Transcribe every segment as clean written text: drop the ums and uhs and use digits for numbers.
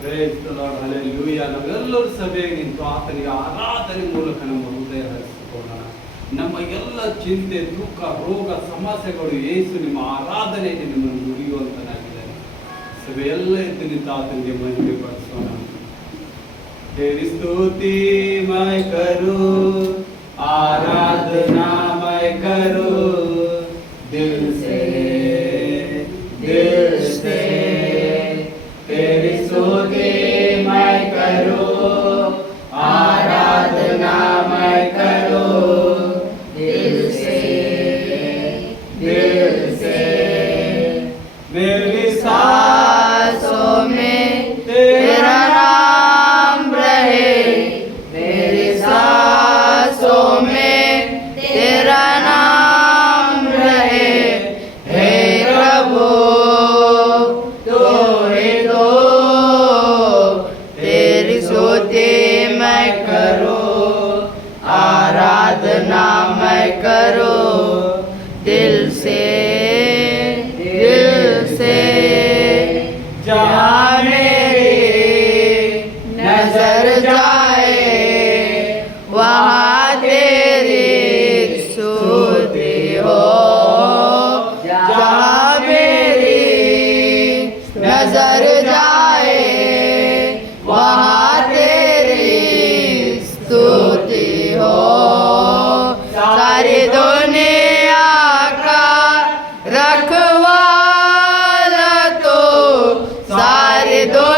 Price the lord, hallelujah. ನಾವೆಲ್ಲರೂ ಸಭೆಗೆ ನಿಂತು ಆತನಿಗೆ ಆರಾಧನೆ ಮೂಲಕ ನಮ್ಮ ಹೃದಯ ಹರಿಸಿಕೊಳ್ಳೋಣ. ನಮ್ಮ ಎಲ್ಲ ಚಿಂತೆ, ದುಃಖ, ರೋಗ, ಸಮಸ್ಯೆಗಳು ಯೇಸು ನಿಮ್ಮ ಆರಾಧನೆಗೆ ನಿಮ್ಮನ್ನು ಮುರಿಯುವಂತನಾಗಿದ್ದಾನೆ. ಸಭೆಯೆಲ್ಲ ಎದ್ದು ನಿಂತು ಆತನಿಗೆ ಮಹಿಮೆ ಪಡಿಸೋಣ. तेरी स्तुति मैं करूं, आराधना मैं करूं, दिल से तेरी स्तुति मैं करूं, आराधना मैं करूं, दिल से मेरी सांसों में तेरा नाम रहे, मेरी सांसों में तेरा नाम रहे। हे प्रभु तो ही तो तेरी स्तुति मैं करूं, आराधना मैं करूं, दिल से जहाँ मेरी नजर जाए वहाँ तेरी स्तुति हो। जहाँ मेरी नजर जाए वहाँ तेरी स्तुति हो। सारी दुनिया का रखवाला तो सारी दुनिया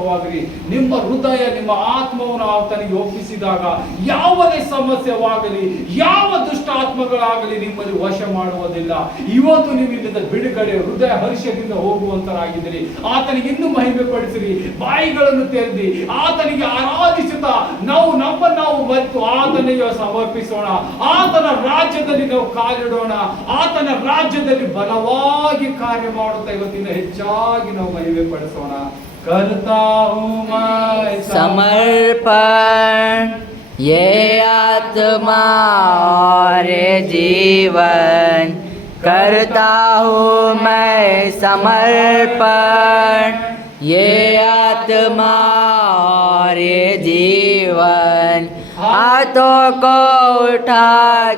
ಮೂಲಕವಾಗಿರಿ. ನಿಮ್ಮ ಹೃದಯ ನಿಮ್ಮ ಆತ್ಮವನ್ನು ಆತನಿಗೆ ಒಪ್ಪಿಸಿದಾಗ ಯಾವುದೇ ಸಮಸ್ಯೆವಾಗಲಿ ಯಾವ ದುಷ್ಟ ಆತ್ಮಗಳಾಗಲಿ ನಿಮ್ಮಲ್ಲಿ ವಶ ಮಾಡುವುದಿಲ್ಲ. ಇವತ್ತು ನೀವು ಇಲ್ಲಿಂದ ಬಿಡುಗಡೆ ಹೃದಯ ಹರ್ಷದಿಂದ ಹೋಗುವಂತರಾಗಿದ್ದೀರಿ. ಆತನಿಗೆ ಇನ್ನೂ ಮಹಿಮೆ ಪಡಿಸಿರಿ, ಬಾಯಿಗಳನ್ನು ತೆರೆದಿ ಆತನಿಗೆ ಆರಾಧಿಸುತ್ತಾ ನಾವು ಮರೆತು ಆತನಿಗೆ ಸಮರ್ಪಿಸೋಣ. ಆತನ ರಾಜ್ಯದಲ್ಲಿ ನಾವು ಕಾಲಿಡೋಣ. ಆತನ ರಾಜ್ಯದಲ್ಲಿ ಬಲವಾಗಿ ಕಾರ್ಯ ಮಾಡುತ್ತಾ ಇವತ್ತಿನ ಹೆಚ್ಚಾಗಿ ನಾವು ಮಹಿಮೆ ಪಡಿಸೋಣ. करता हूँ मैं समर्पण ये आत्मा और जीवन, करता हूँ मैं समर्पण ये आत्मा और जीवन। हाथों को उठा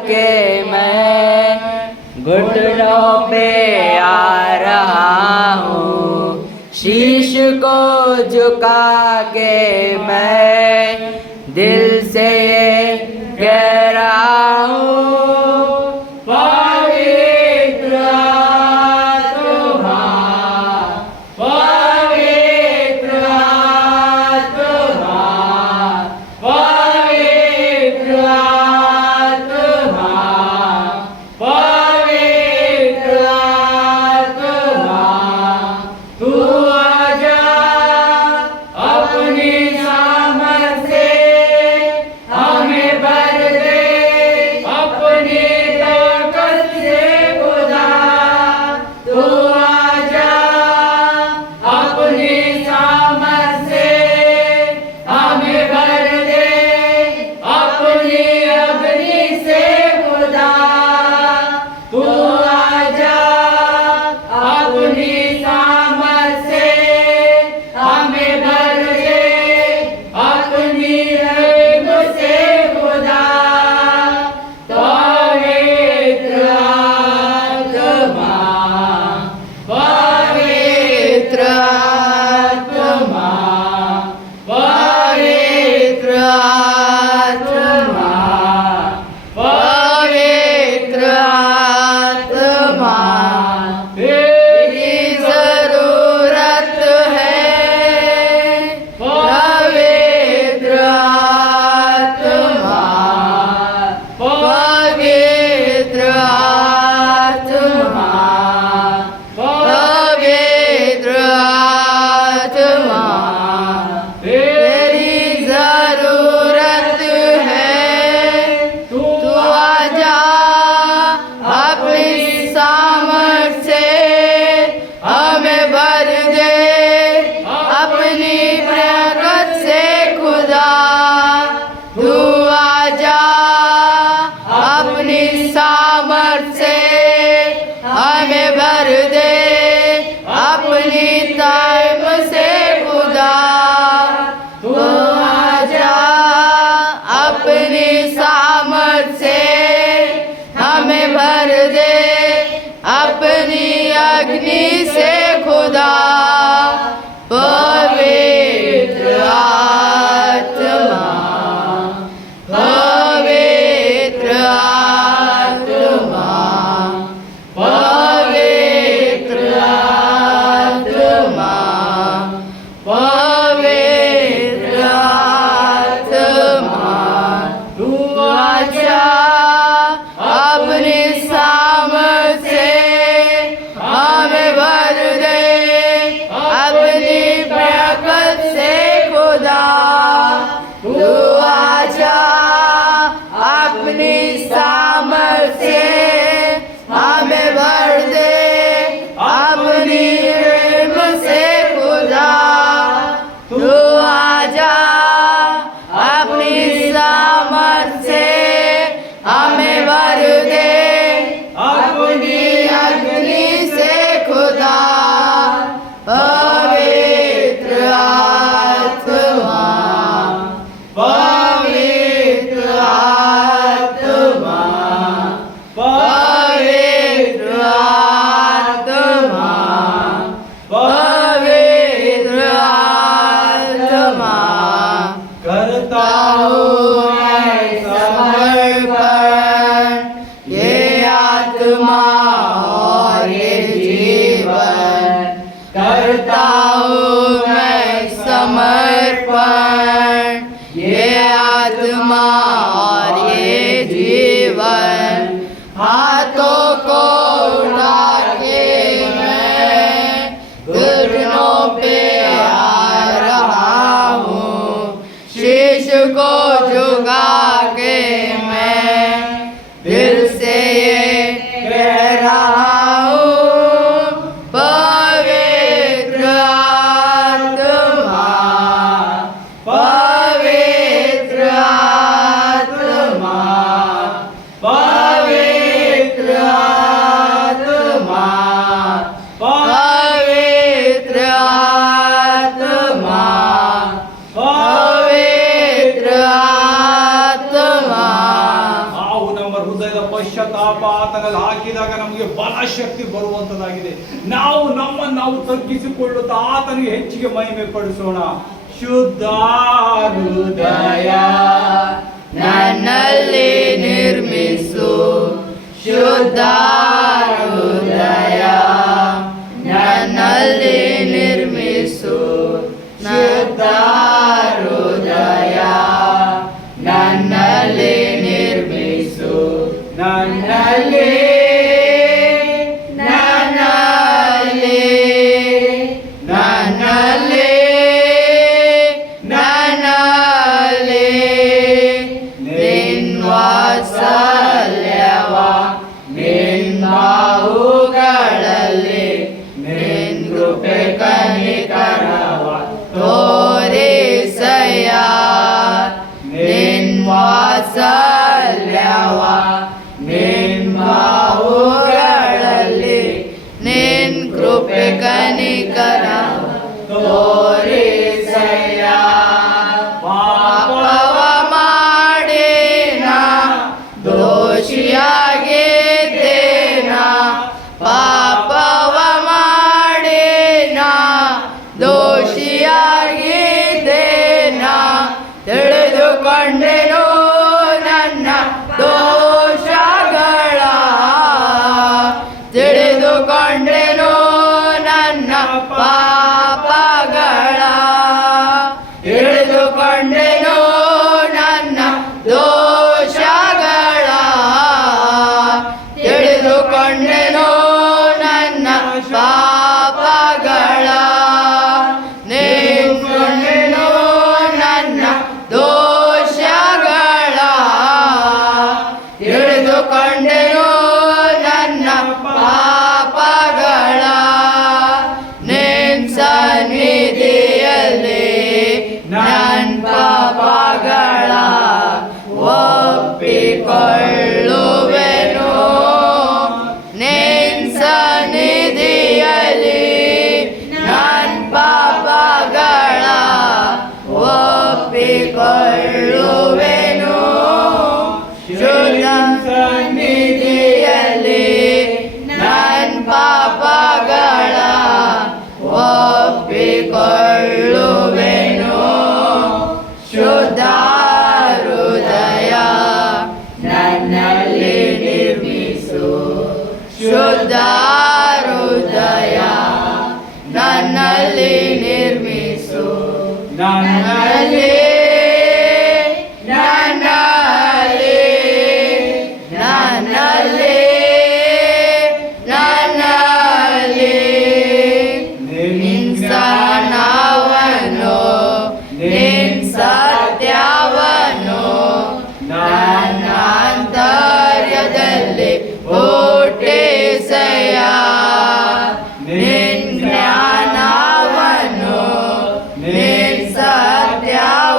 के मैं घुटनों पे आ रहा हूँ, शीश को झुका के मैं दिल से कह रहा हूँ, पवित्र आत्मा, पवित्र आत्मा, पवित्र आत्मा, पवित्र आत्मा, तू आजा अपनी सामर्थ से हमें भर दे, अपनी ताकत से खुदा। तू आजा अपनी सामर्थ से हमें भर दे, अपनी अग्नि से खुदा। तू आजा अपनी सामर्थ से हमें भर दे, अपनी रहम से खुदा। पवित्र आत्मा, पवित्र आत्मा, पवित्र आत्मा, पवित्र आत्मा, तेरी जरूरत है। पवित्र आत्मा, पवित्र आत्मा, पवित्र आत्मा, तेरी जरूरत है। तू आजा अपनी सामर्थ से हमें भर दे, अपनी प्रगत से खुदा। तू आजा अपनी सामर्थ से हमें भर दे, अपनी ताइम से खुदा। तू आजा अपनी सामर्थ से हमें भर दे, अपनी अग्नि से खुदा। पवित्र आत्मा, पवित्र आत्मा, पवित्र आत्मा, पवित्र आत्मा, तू आजा अपनी सामर्थ से हमें भर दे, ಬಲ ಶಕ್ತಿ ಬರುವಂತದಾಗಿದೆ. ನಾವು ನಮ್ಮನ್ನು ನಾವು ತಗ್ಗಿಸಿಕೊಳ್ಳುತ್ತಾ ಆತನಿಗೆ ಹೆಚ್ಚಿಗೆ ಮಹಿಮೆ ಪಡಿಸೋಣ. ಶುದ್ಧ ಹೃದಯ ನನ್ನಲ್ಲಿ ನಿರ್ಮಿಸು, ಶುದ್ಧ ಹೃದಯ ನನ್ನಲ್ಲಿ ನಿರ್ಮಿಸು, ಶುದ್ಧ ಹೃದಯ ನನ್ನಲ್ಲಿ ನಿರ್ಮಿಸು, ನನ್ನಲ್ಲಿ ನನ್ನಲ್ಲಿ ನನ್ನಲ್ಲಿ ನನ್ನಲ್ಲಿ ನಿನ್ ವಾತ್ಸಲ್ಯವ ನಿನ್ ಬಾಹುಗಳಲ್ಲಿ ನಿನ್ ಕೃಪೆ ಕನಿಕರವ ತೋರಿಸಯ್ಯ, ನಿನ್ ವಾತ್ಸಲ್ಯವ ನಿನ್ ಬಾಹುಗಳಲ್ಲಿ ನಿನ್ ಕೃಪೆ ಕನಿಕರವ ತೋರಿಸಯ್ಯ. ಪಾಪವ ಮಾಡಿನ ದೋಷಿಯಾಗಿದ್ದೇನ, ಪಾಪವ ಮಾಡಿನ ದೋಷಿಯಾಗಿದ್ದೇನ, ತಿಳಿದುಕೊಂಡೆನು ನನ್ನ ದೋಷಗಳ, ತಿಳಿದುಕೊಂಡೆನು ನನ್ನ ಪಾಪಗಳ, ತಿಳಿದುಕೊಂಡೆನು ನನ್ನ ದೋಷಗಳ, ತಿಳಿದುಕೊಂಡೆನು ನನ್ನ ಪಾಪಗಳ, ನಿಂತ್ಕೊಂಡೆನು ನನ್ನ ದೋಷಗಳ, ತಿಳಿದುಕೊಂಡೆನು ನನ್ನ ಪಾಪಗಳ, ನಿನ್ ಸನ್ನಿಧಿಯಲ್ಲಿ ನನ್ನ ಪಾಪಗಳ ಒಪ್ಪಿಕೊಳ್ಳುವೆನು, ನಿನ್ ಸನ್ನಿಧಿಯಲ್ಲಿ ನನ್ನ ಪಾಪಗಳ ಒಪ್ಪಿಕೊಳ್ಳುವೆನು, ಶುದ್ಧ ಸನ್ನಿಧಿಯಲ್ಲಿ ನನ್ನ ಪಾಪಗಳ ಒಪ್ಪಿಕೊಳ್ಳುವೆನು, ಶುದ್ಧ ಹೃದಯ ನನ್ನಲ್ಲಿ ನಿರ್ಮಿಸು, ಶುದ್ಧ ಹೃದಯ ನನ್ನಲ್ಲಿ ನಿರ್ಮಿಸು, ನನ್ನಲ್ಲಿ ನನ್ನಲ್ಲಿ ನನ್ನಲ್ಲಿ ನನ್ನಲ್ಲಿ ನಿನ್ ಸಹನವನ್ನು ನಿನ್ ಸತ್ಯವನ್ನು ನನ್ನ ಅಂತರ್ಯದಲ್ಲಿ ಹುಟ್ಟಿಸಯ್ಯ, ನಿನ್ ಜ್ಞಾನವನ್ನು ನಿನ್ ಸತ್ಯವನ್ನು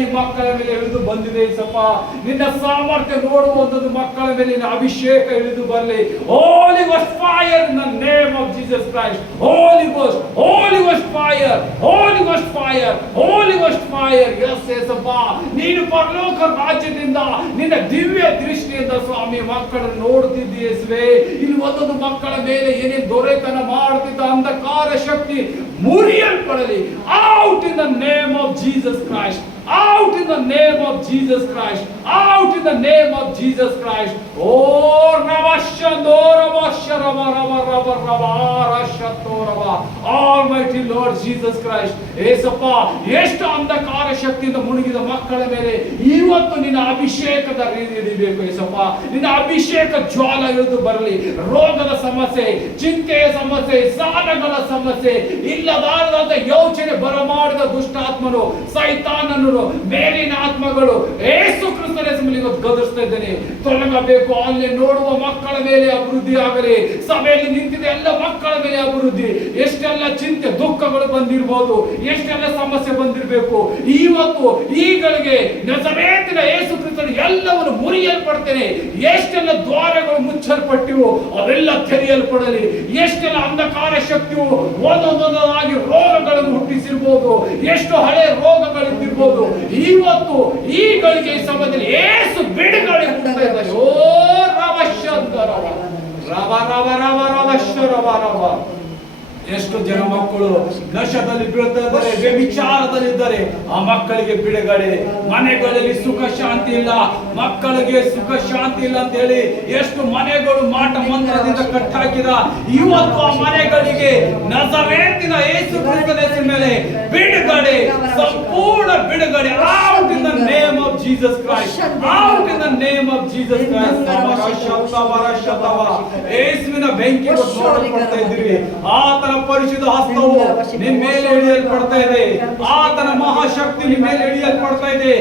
ಈ ಮಕ್ಕಳ ಮೇಲೆ ಇಳಿದು ಬಂದಿದೆ ಏಸಪ್ಪ. ನಿನ್ನ ಸಾಮರ್ಥ್ಯ ನೋಡುವಂಥದ್ದು ಮಕ್ಕಳ ಮೇಲೆ ನಿನ್ನ ಅಭಿಷೇಕ ಇಳಿದು ಬರಲಿ. Holy ghost fire in the name of Jesus Christ. Holy ghost fire, holy ghost fire, holy ghost fire. Yes ಏಸಪ್ಪ, ನೀನು ಪರಲೋಕ ರಾಜ್ಯದಿಂದ ನಿನ್ನ ದಿವ್ಯ ದೃಷ್ಟಿಯಿಂದ ಸ್ವಾಮಿ ಮಕ್ಕಳನ್ನು ನೋಡುತ್ತಿದ್ದೀ ಯೇಸುವೆ. ಇಲ್ಲಿ ಒಂದೊಂದು ಮಕ್ಕಳ ಮೇಲೆ ಏನೇ ದೊರೆತನ ಮಾಡುತ್ತಿದ್ದ ಅಂಧಕಾರ ಶಕ್ತಿ ಮುರಿಯಲ್ಪಡಲಿ. Out in the name of Jesus Christ. Out in the name of Jesus Christ. Out in the name of Jesus Christ. Oh, Almighty Lord Jesus Christ. Yesappa, ಎಷ್ಟು ಅಂಧಕಾರ ಶಕ್ತಿಯಿಂದ ಮುಳುಗಿದ ಮಕ್ಕಳ ಮೇಲೆ ಇವತ್ತು ನಿನ್ನ ಅಭಿಷೇಕದ ಇಳಿಬೇಕು ಏಸಪ್ಪ. ನಿನ್ನ ಅಭಿಷೇಕ ಜ್ವಾಲ ಇಳಿದು ಬರಲಿ. ರೋಗದ ಸಮಸ್ಯೆ, ಚಿಂತೆಯ ಸಮಸ್ಯೆ, ಸಾಲಗಳ ಸಮಸ್ಯೆ, ಇಲ್ಲದಾರದಂತ ಯೋಚನೆ ಬರಮಾಡಿದ ದುಷ್ಟಾತ್ಮನು, ಸೈತಾನನು, ಮೇಲಿನ ಆತ್ಮಗಳು ಯೇಸು ಕ್ರಿಸ್ತನ ಹೆಸರಿನಲ್ಲಿ ಇವತ್ತು ಗದರಿಸ್ತಾ ಇದ್ದೇನೆ. ತೊಲಗಬೇಕು. ಅಲ್ಲಿ ನೋಡುವ ಮಕ್ಕಳ ಮೇಲೆ ಅಭಿವೃದ್ಧಿ ಆಗಲಿ. ಸಭೆಯಲ್ಲಿ ನಿಂತಿದ್ದ ಎಲ್ಲ ಮಕ್ಕಳ ಮೇಲೆ ಅಭಿವೃದ್ಧಿ. ಎಷ್ಟೆಲ್ಲ ಚಿಂತೆ ದುಃಖಗಳು ಬಂದಿರಬಹುದು, ಎಷ್ಟೆಲ್ಲ ಸಮಸ್ಯೆ ಬಂದಿರಬೇಕು, ಇವತ್ತು ಈಗಳಿಗೆ ನಜರೇತಿನ ಯೇಸು ಕ್ರಿಸ್ತನ ಎಲ್ಲವನ್ನು ಮುರಿಯಲ್ಪಡ್ತೇನೆ. ಎಷ್ಟೆಲ್ಲ ದ್ವಾರಗಳು ಮುಚ್ಚಲ್ಪಟ್ಟಿವು ಅವೆಲ್ಲ ತೆರೆಯಲ್ಪಡಲಿ. ಎಷ್ಟೆಲ್ಲ ಅಂಧಕಾರ ಶಕ್ತಿಯು ಒಂದೊಂದೊಂದಾಗಿ ರೋಗಗಳನ್ನು ಹುಟ್ಟಿಸಿರ್ಬೋದು, ಎಷ್ಟು ಹಳೆ ರೋಗಗಳಿದ್ದಿರ್ಬೋದು, ಇವತ್ತು ಈಗಳಿಗೆ ಈ ಸಮಯದಲ್ಲಿ ಏಸು ಬಿಡುಗಡೆ ಕೊಡ್ತಾ ಇದ್ದಾರೆ. ಓ ರವಶಂತರ ರವ ರವ ರವ ರವಶ್ವರವ ರವ. ಎಷ್ಟು ಜನ ಮಕ್ಕಳು ನಶದಲ್ಲಿ ಬೀಳ್ತಾ ಇದ್ದಾರೆ, ವ್ಯಭಿಚಾರದಲ್ಲಿದ್ದಾರೆ. ಆ ಮಕ್ಕಳಿಗೆ ಬಿಡುಗಡೆ. ಮನೆಗಳಲ್ಲಿ ಸುಖ ಶಾಂತಿ ಇಲ್ಲ, ಮಕ್ಕಳಿಗೆ ಸುಖ ಶಾಂತಿ ಇಲ್ಲ ಅಂತ ಹೇಳಿ ಎಷ್ಟು ಮನೆಗಳು ಮಾಟ ಮಂತ್ರದಿಂದ ಕಟ್ಟಾಕಿದ. ಇವತ್ತು ಆ ಮನೆಗಳಿಗೆ ನಜರೇತಿನ ಯೇಸು ಕ್ರಿಸ್ತನ ಹೆಸರಿನ ಮೇಲೆ ಬಿಡುಗಡೆ, ಸಂಪೂರ್ಣ ಬಿಡುಗಡೆ. Out in the name of Jesus Christ. Out in the name of Jesus Christ. ಯೇಸುವಿನ ಬೆಂಕಿ ನೋಡಲ್ಪಡ್ತಾ ಇದ್ದೀವಿ. ಆತನ ಪರಿಶುದ್ಧ ಹಸ್ತವು ನಿಮ್ಮ ಮೇಲೆ ಇಳಿಯಲ್ಪಡ್ತಾ ಇದೆ. ಆತನ ಮಹಾಶಕ್ತಿ ನಿಮ್ಮ ಮೇಲೆ ಇಳಿಯಲ್ಪಡ್ತಾ ಇದೆ.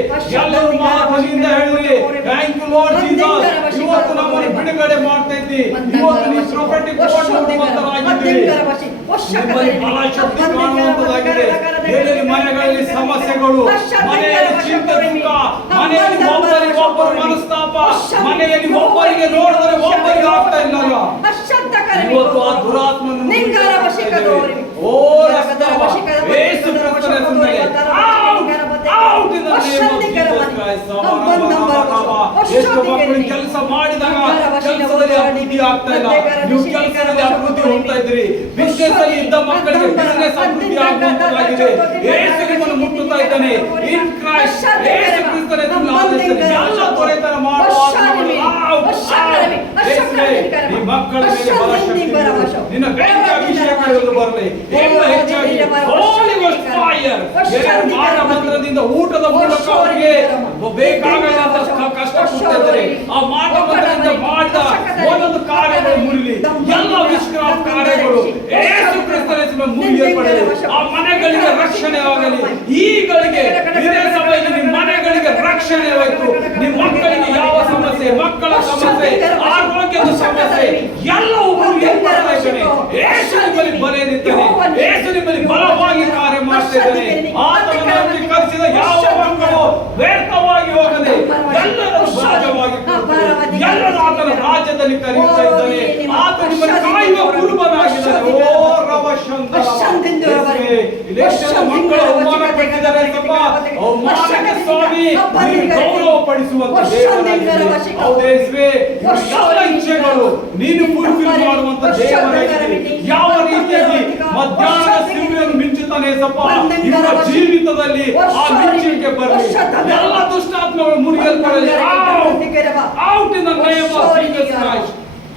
ಎಲ್ಲರೂ ಮಹಾಧ್ವನಿಯಿಂದ ಹೇಳಿದ್ರಿ, ಥ್ಯಾಂಕ್ ಯು ಲಾರ್ಡ್ ಜೀಸಸ್. ಇವತ್ತು ನಮ್ಮನ್ನು ಬಿಡುಗಡೆ ಮಾಡ್ತಾ ಇದ್ದಿ. ಇವತ್ತು ನೀವು ಪ್ರೊಫೆಟಿಕ್ ವರ್ಡ್ ನೋಡುವಂತರಾಗಿದ್ದೀರಿ. ನಿಮ್ಮಲ್ಲಿ ಬಲ ಶಕ್ತಿ ಕಾಣುವಂತದಾಗಿದೆ. ಎಲ್ಲೆಲ್ಲಿ ಮನೆಗಳಲ್ಲಿ ಸಮಸ್ಯೆಗಳು, ಮನೆಯಲ್ಲಿ ಚಿಂತೆ ದುಃಖ, ಮನೆಯಲ್ಲಿ ಒಬ್ಬರಿಗೊಬ್ಬರು ಮನಸ್ತಾಪ, ಮನೆಯಲ್ಲಿ ಒಬ್ಬರಿಗೆ ನೋಡಿದರೆ ಒಬ್ಬರಿಗೆ ಆಗ್ತಾ ಇಲ್ಲ. ಇವತ್ತು ಆ ದುರಾತ್ಮನ ಓ ರಸ್ತವ ಯೇಸು ಕ್ರಿಸ್ತನ ಹೆಸರಿನಲ್ಲಿ out in the name of Jesus Christ. ಎಷ್ಟು ಮಕ್ಕಳು ಕೆಲಸ ಮಾಡಿದಾಗ ಕೆಲಸದಲ್ಲಿ ಅಭಿವೃದ್ಧಿ ಆಗ್ತಾ ಇಲ್ಲ. ನೀವು ಕೆಲಸದಲ್ಲಿ ಅಭಿವೃದ್ಧಿ ಹೋಗ್ತಾ ಇದ್ದೀರಿ. ಬಿಸಿನೆಸ್ ಅಲ್ಲಿ ಇದ್ದ ಮಕ್ಕಳಿಗೆ ಬಿಸಿನೆಸ್ ಅಭಿವೃದ್ಧಿ ಆಗುವಂತಾಗಿದೆ. ಯೇಸು ನಿಮ್ಮನ್ನು ಮುಟ್ಟುತ್ತಾ ಇದ್ದಾನೆ. ಇನ್ ಕ್ರೈಸ್ಟ್ ಯೇಸು ಕ್ರಿಸ್ತನ ಹೆಸರಿನಲ್ಲಿ ಎಲ್ಲ ದೊರೆತನ ಮಾಡುವ ಈ ಮಕ್ಕಳ ಮೇಲೆ ಬಲ ಶಕ್ತಿ, ನಿನ್ನ ಬೆಂಕಿ ಅಭಿಷೇಕ ಇಳಿದು ಬರಲಿ. ಇನ್ನೂ ಹೆಚ್ಚಾಗಿ ಹೋಲಿ ಗೋಸ್ಟ್ ಫೈರ್. ಮಾಟ ಮಂತ್ರದಿಂದ ಊಟದ ಮೂಲಕ ಅವರಿಗೆ ಬೇಕಾಗದಂತ ಕಷ್ಟ ಕೊಡ್ತಿದ್ದಾರೆ. ಆ ಮಾಟ ಮಂತ್ರದಿಂದ ಮಾಡಿದ ಒಂದೊಂದು ಕಾರ್ಯಗಳು ಮುರಿಲಿ. ಎಲ್ಲ ವಿಶ್ರಾಂತ ಕಾರ್ಯಗಳು ಯೇಸು ಕ್ರಿಸ್ತನ ಹೆಸರಿನಲ್ಲಿ ಮುರಿಯಲ್ಪಡಲಿ. ಆ ಮನೆಗಳಿಗೆ ರಕ್ಷಣೆ ಆಗಲಿ. ಈಗಳಿಗೆ ಇದೇ ಸಮಯದಲ್ಲಿ ನಿಮ್ಮ ಮನೆಗಳಿಗೆ ರಕ್ಷಣೆ ಆಯಿತು. ನಿಮ್ಮ ಮಕ್ಕಳಿಗೆ ಯಾವ ಸಮಸ್ಯೆ, ಮಕ್ಕಳ ಸಮಸ್ಯೆ, ಆರೋಗ್ಯದ ಸಮಸ್ಯೆ ಎಲ್ಲವೂ ಮುರಿಯಲ್ಪಡ್ತಾ ಇದ್ದಾನೆ. ಯೇಸು ನಿಮ್ಮಲ್ಲಿ ಬಲೆ ನಿಂತಾನೆ. ಯೇಸು ನಿಮ್ಮಲ್ಲಿ ಬಲವಾಗಿ ಕಾರ್ಯ ಮಾಡ್ತಾ ಇದ್ದಾನೆ. ಆತನನ್ನು ಅಂಗೀಕರಿಸಿದ ಯಾವ ಮಕ್ಕಳು ವ್ಯರ್ಥವಾಗಿ ಹೋಗದೆ ಎಲ್ಲರೂ ಸಹಜವಾಗಿ ಎಲ್ಲರೂ ಆತನ ರಾಜ್ಯದಲ್ಲಿ ಕರೆಯುತ್ತಾ ಇದ್ದಾನೆ. ಆತ ನಿಮ್ಮನ್ನು ಕಾಯುವ ಕುರುಬನಾಗಿದ್ದಾನೆ. ಓ ರವಶಂಕರ ಮಕ್ಕಳು ಅವಮಾನ ಪಟ್ಟಿದ್ದಾರೆ. ಅವಮಾನಕ್ಕೆ ಸ್ವಾಮಿ ನೀವು ಗೌರವ ಪಡಿಸುವಂತ ದೇವರಾಗಿದ್ದೀರಿ. ಹೌದೇಸುವೆ, ಎಲ್ಲ ಇಚ್ಛೆಗಳು ನೀನು ಫುಲ್ಫಿಲ್ ಮಾಡುವಂತ ದೇವರಾಗಿದ್ದೀರಿ. ಯಾವ ರೀತಿಯಾಗಿ ಮಧ್ಯಾಹ್ನದ ಸೂರ್ಯನು ಮಿಂಚುತ್ತಾನೆ ಸಪ್ಪ, ನಿಮ್ಮ ಜೀವಿತದಲ್ಲಿ ಆ ಮಿಂಚುವಿಕೆ ಬರಲಿ. ಎಲ್ಲ ದುಷ್ಟಾತ್ಮಗಳು ಮುರಿಯಲ್ಪಡಲಿ. Out in the name of Jesus Christ.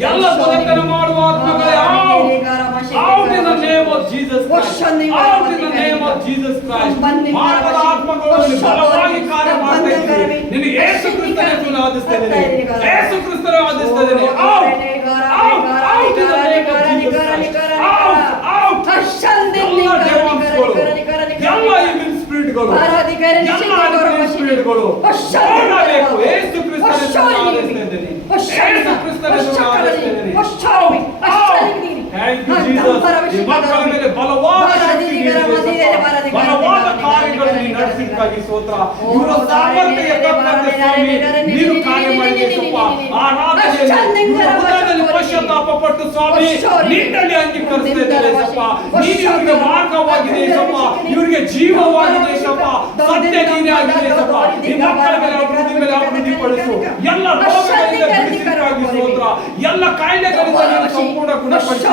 ಎಲ್ಲ ದೊರೆತನ ಮಾಡುವ ಆತ್ಮಗಳೇ out in the name of Jesus Christ. Out in the name of Jesus Christ. ಮಾರ್ಗದ ಆತ್ಮಗಳು ಬಲವಾಗಿ ಕಾರ್ಯ ಮಾಡ್ತಾ ಇದ್ದೀರಿ. ನಿನಗೆ ಯೇಸು ಕ್ರಿಸ್ತನ ಹೆಸರಿನಲ್ಲಿ ಆದಿಸ್ತಾ ಇದ್ದೇನೆ. ಯೇಸು ಕ್ರಿಸ್ತನ ಆದಿಸ್ತಾ ಇದ್ದೇನೆ. Out out in the name of Jesus Christ. Out ಎಲ್ಲ ಡೆಮಾನ್ಸ್ಗಳು, ಎಲ್ಲ ಈವಿಲ್ ಸ್ಪಿರಿಟ್ಗಳು, ಎಲ್ಲ ಅನ್ಕ್ಲೀನ್ ಸ್ಪಿರಿಟ್ಗಳು ಹೊರಡಬೇಕು. ಯೇಸು ಕ್ರಿಸ್ತನ ಹೆಸರಿನಲ್ಲಿ ಆದಿಸ್ತಾ ಇದ್ದೇನೆ. ಯೇಸು ಕ್ರಿಸ್ತನ ಹೆಸರಿನಲ್ಲಿ ಆದಿಸ್ತಾ ಇದ್ದೇನೆ. Thank you, Jesus. ಈ ಮಕ್ಕಳ ಮೇಲೆ ಬಲವಾದ ಶಕ್ತಿ ನೀಡಿದೆ, ಬಲವಾದ ಕಾರ್ಯಗಳು ನೀನು ನಡೆಸಿದ್ದಕ್ಕಾಗಿ ಸ್ತೋತ್ರ. ಇವರ ಸಾಮರ್ಥ್ಯ ತಕ್ಕಂತೆ ಸ್ವಾಮಿ ನೀನು ಕಾರ್ಯ ಮಾಡಿದೆ ಯೇಸಪ್ಪ. ಆರಾಧನೆಯಲ್ಲಿ ಇವರ ಹೃದಯದಲ್ಲಿ ಪಶ್ಚಾತ್ತಾಪ ಪಟ್ಟು ಸ್ವಾಮಿ ನಿನ್ನಲ್ಲಿ ಅಂಗೀಕರಿಸ್ತಿದ್ದಾರೆ ಯೇಸಪ್ಪ. ನೀನು ಇವರಿಗೆ ಮಾರ್ಗವಾಗಿದೆ ಯೇಸಪ್ಪ, ಇವರಿಗೆ ಜೀವವಾಗಿದೆ ಯೇಸಪ್ಪ, ಸತ್ಯ ನೀನೇ ಆಗಿದೆ ಯೇಸಪ್ಪ. ಈ ಮಕ್ಕಳ ಮೇಲೆ ಅಭಿವೃದ್ಧಿ ಪಡಿಸು, ಎಲ್ಲ ರೋಗಗಳಿಂದ ಬಿಡಿಸಿದ್ದಕ್ಕಾಗಿ ಸ್ತೋತ್ರ. ಎಲ್ಲ ಕಾಯಿಲೆಗಳಿಂದ ನೀನು ಸಂಪೂರ್ಣ ಗುಣಪಡಿಸಿ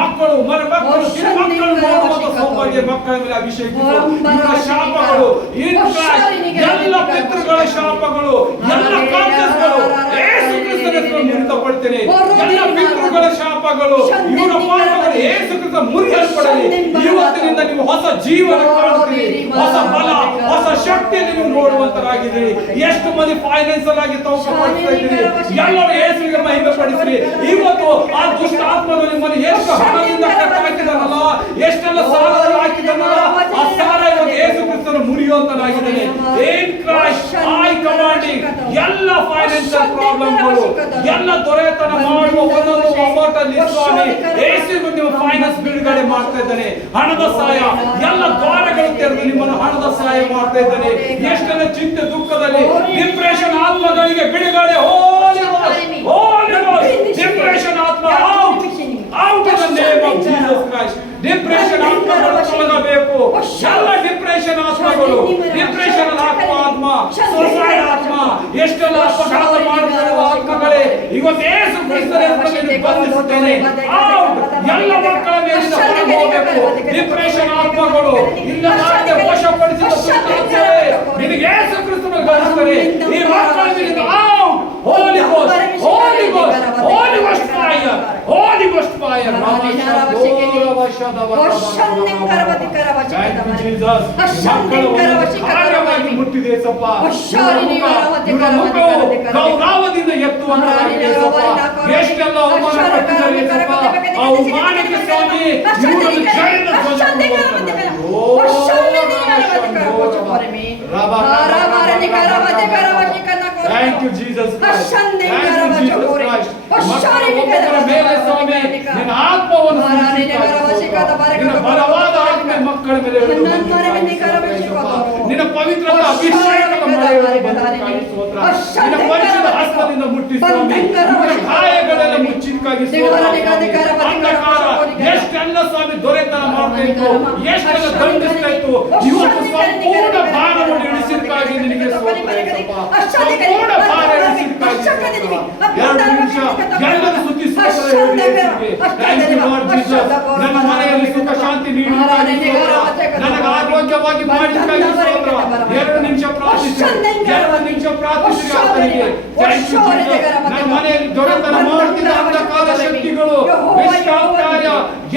ಮಕ್ಕಳು ಮಕ್ಕಳು ನೋಡುವಂತ ಸೌಭಾಗ್ಯ ಮಕ್ಕಳ ಮೇಲೆ ಅಭಿಷೇಕಿಸು. ಇವರ ಶಾಪಗಳು ಎಲ್ಲ ಪಿತೃಗಳ ಶಾಪಗಳು, ಎಲ್ಲ ಕಾಂಗ್ರೆಸ್ಗಳು ಯೇಸು ಕ್ರಿಸ್ತನ ಹೆಸರಲ್ಲಿ ಮುರಿತಪಡ್ತೇನೆ. ಎಲ್ಲ ಪಿತೃಗಳ ಶಾಪಗಳು, ಇವರ ಪಾಪಗಳು ಯೇಸು ಕ್ರಿಸ್ತ ಮುರಿಯಲ್ಪಡಲಿ. ಇವತ್ತಿನಿಂದ ನೀವು ಹೊಸ ಜೀವನ ಕಾಣುತ್ತೀರಿ, ಹೊಸ ಬಲ, ಹೊಸ ಶಕ್ತಿಯನ್ನು ನೀವು ನೋಡುವಂತರಾಗಿದ್ದೀರಿ. ಎಷ್ಟು ಮಂದಿ ಫೈನಾನ್ಸಿಯಲ್ ಆಗಿ ತೌಕ ಮಾಡ್ತಾ ಇದ್ದೀರಿ, ಎಲ್ಲರೂ ಯೇಸುವಿಗೆ ಮಹಿಮೆ ಪಡಿಸಿರಿ. ಇವತ್ತು ಆ ದುಷ್ಟ ಆತ್ಮನು ನಿಮ್ಮನ್ನು ಎಷ್ಟು ಹಣದಿಂದ ಹಾಕಿದನಲ್ಲ, ಎಷ್ಟೆಲ್ಲ ಸಾಲ ಹಾಕಿದನಲ್ಲ, ಆ ಸಾಲ ಇವತ್ತು ಯೇಸು ಕ್ರಿಸ್ತನ ಮುರಿಯುವಂತನಾಗಿದ್ದಾನೆ. ಇನ್ ಕ್ರೈಸ್ಟ್ ಐ ಕಮಾಂಡಿಂಗ್ ಎಲ್ಲ ಫೈನಾನ್ಷಿಯಲ್ ಪ್ರಾಬ್ಲಮ್ಗಳು, ಎಲ್ಲ ದೊರೆತನ ಮಾಡುವ ಒಂದೊಂದು ಅಮೌಂಟ್ ಅಲ್ಲಿ ಸ್ವಾಮಿ ಯೇಸುವಿಗೆ ನೀವು ಫೈನಾನ್ಸ್ ಬಿಡುಗಡೆ ಮಾಡ್ತಾ ಇದ್ದಾನೆ. ಹಣದ ಸಹಾಯ, ಎಲ್ಲ ದ್ವಾರಗಳು ತೆರೆದು ನಿಮ್ಮನ್ನು ಹಣದ ಸಹಾಯ ಮಾಡ್ತಾ ಇದ್ದಾನೆ. ಎಷ್ಟೆಲ್ಲ ಚಿಂತೆ ದುಃಖದಲ್ಲಿ ಡಿಪ್ರೆಷನ್ ಆತ್ಮಗಳಿಗೆ ಬಿಡುಗಡೆ, ಡಿಪ್ರೆಷನ್ ಆತ್ಮ out in the name of Jesus Christ. Depression ಆತ್ಮಗಳು ತೊಲಗಬೇಕು. ಎಲ್ಲ ಡಿಪ್ರೆಷನ್ ಆತ್ಮಗಳು, ಡಿಪ್ರೆಷನ್ ಆತ್ಮ, ಸುಸೈಡ್ ಆತ್ಮ, ಎಷ್ಟೆಲ್ಲ ಅಪಘಾತ ಮಾಡುತ್ತಿರುವ ಆತ್ಮಗಳೇ ಇವತ್ತು ಯೇಸು ಕ್ರಿಸ್ತನ ಹೆಸರಿನಲ್ಲಿ ಬಂಧಿಸುತ್ತೇನೆ. ಔಟ್ ಎಲ್ಲ ಮಕ್ಕಳ ಮೇಲಿಂದ ಹೊರಗೆ ಹೋಗಬೇಕು. ಡಿಪ್ರೆಷನ್ ಆತ್ಮಗಳು ಇಲ್ಲದಾಗೆ ವಶಪಡಿಸಿದ ದುಷ್ಟಾತ್ಮಗಳೇ ನಿನಗೆ ಯೇಸು ಕ್ರಿಸ್ತನ ಗಮನಿಸುತ್ತಾರೆ. ಈ ಮಕ್ಕಳ ಮೇಲಿಂದ ಔಟ್. ಹೋಲಿ ಗೋಸ್ಟ್, ಹೋಲಿ ಗೋಸ್ಟ್, ಹೋಲಿ ghost fire, holy ghost fire. ಕಾರ್ಯವಾಗಿ ಮುಟ್ಟಿದೆ ಸಪ್ಪ. ಗೌರವದಿಂದ ಎತ್ತುವಂತಾಗಿದೆ ಸಪ್ಪ. ಎಷ್ಟೆಲ್ಲ ಅವಮಾನ ಪಟ್ಟಿದ್ದಾರೆ ಸಪ್ಪ. ಅವಮಾನಕ್ಕೆ ಸ್ವಾಮಿ ಇವರನ್ನು ಜಯದ Thank you Jesus Christ. Thank you Jesus Christ. ಮಕ್ಕಳ ಮೇಲೆ ಸ್ವಾಮಿ ನಿನ್ನ ಆತ್ಮವನ್ನು ನಿನ್ನ ಬಲವಾದ ಆತ್ಮ ಮಕ್ಕಳ ಮೇಲೆ ನಿನ್ನ ಪವಿತ್ರವಾದ ಅಭಿಷೇಕದ ಮಳೆಯನ್ನು ಸ್ತೋತ್ರ. ನಿನ್ನ ಪರಿಶುದ್ಧ ಹಸ್ತದಿಂದ ಮುಟ್ಟಿ ಸ್ವಾಮಿ ಇವರ ಗಾಯಗಳೆಲ್ಲ ಮುಚ್ಚಿಕ್ಕಾಗಿ ಅಂಧಕಾರ ಎಷ್ಟೆಲ್ಲ ಸ್ವಾಮಿ ದೊರೆತನ ಮಾಡ್ತಾ ಇತ್ತು, ಎಷ್ಟೆಲ್ಲ ದಂಡಿಸ್ತಾ ಇತ್ತು, ಇವತ್ತು ಸಂಪೂರ್ಣ ಭಾರವನ್ನು ಇಳಿಸಿದಕ್ಕಾಗಿ ನಿನಗೆ ಸ್ತೋತ್ರ ಯೇಸಪ್ಪ. ಸಂಪೂರ್ಣ ಭಾರ ಇಳಿಸಿದಕ್ಕಾಗಿ ಎರಡು ನಿಮಿಷ ಎಲ್ಲರೂ ಸುದ್ದಿ ನನ್ನ ಮನೆಯಲ್ಲಿ ಸುಖ ಶಾಂತಿ ನೀಡುವುದಾಗಿ ನನಗೆ ಆರೋಗ್ಯವಾಗಿ ಮಾಡಿದ್ದಕ್ಕಾಗಿ ಸ್ತೋತ್ರ. ಎರಡು ನಿಮಿಷ ಪ್ರಾರ್ಥಿಸಿ, ಎರಡು ನಿಮಿಷ ಪ್ರಾರ್ಥಿಸಿ ಆತನಿಗೆ. ನನ್ನ ಮನೆಯಲ್ಲಿ ದೊರೆತನ ಮಾಡುತ್ತಿದ್ದ ಅಂಧಕಾರ ಶಕ್ತಿಗಳು ಕಾರ್ಯ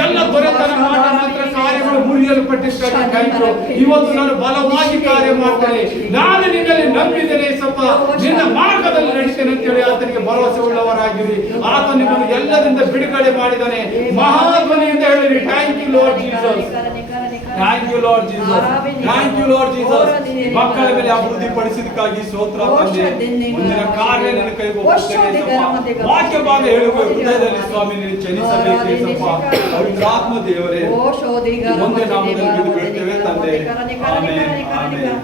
ಎಲ್ಲ ದೊರೆತನ ಮಾಡ ನಂತರ ಕಾರ್ಯಗಳು ಮುರಿಯಲ್ಪಟ್ಟಿದ್ದಕ್ಕಾಗಿ ಕೈಗಳು ಇವತ್ತು ನಾನು ಬಲವಾಗಿ ಕಾರ್ಯ ಮಾಡ್ತೇನೆ. ನಾನು ನಿನ್ನಲ್ಲಿ ನಂಬಿದ್ದೇನೆ ಯೇಸಪ್ಪ, ನಿನ್ನ ಮಾರ್ಗದಲ್ಲಿ ನಡೀತೇನೆ ಅಂತೇಳಿ ಆತನಿಗೆ ಭರವಸೆ ಉಳ್ಳವರಾಗಿರಿ. ಆತ ನಿಮ್ಮನ್ನು ಎಲ್ಲದಿಂದ ಬಿಡುಗಡೆ ಮಾಡಿದ್ದಾನೆ. ಮಹಾಧ್ವನಿಯಿಂದ ಹೇಳಿರಿ, thank you Lord Jesus, thank you Lord Jesus, thank you Lord Jesus. ಮಕ್ಕಳ ಮೇಲೆ ಅಭಿವೃದ್ಧಿ ಪಡಿಸಿದಕ್ಕಾಗಿ ಸ್ತೋತ್ರ ತಂದೆ. ಮುಂದಿನ ಕಾರ್ಯ ನಿನ್ನ ಕೈಗೆ ಒಪ್ಪಿಸ್ತೇನೆ ಯೇಸಪ್ಪ. ವಾಕ್ಯ ಭಾಗ ಹೇಳುವ ಹೃದಯದಲ್ಲಿ ಸ್ವಾಮಿ ನೀನು ಚಲಿಸಬೇಕು ಯೇಸಪ್ಪ. ಪವಿತ್ರಾತ್ಮ ದೇವರೇ ಒಂದೇ ನಾಮದಲ್ಲಿ ಬಿದ್ದು ಬಿಡ್ತೇವೆ ತಂದೆ. Amen, amen.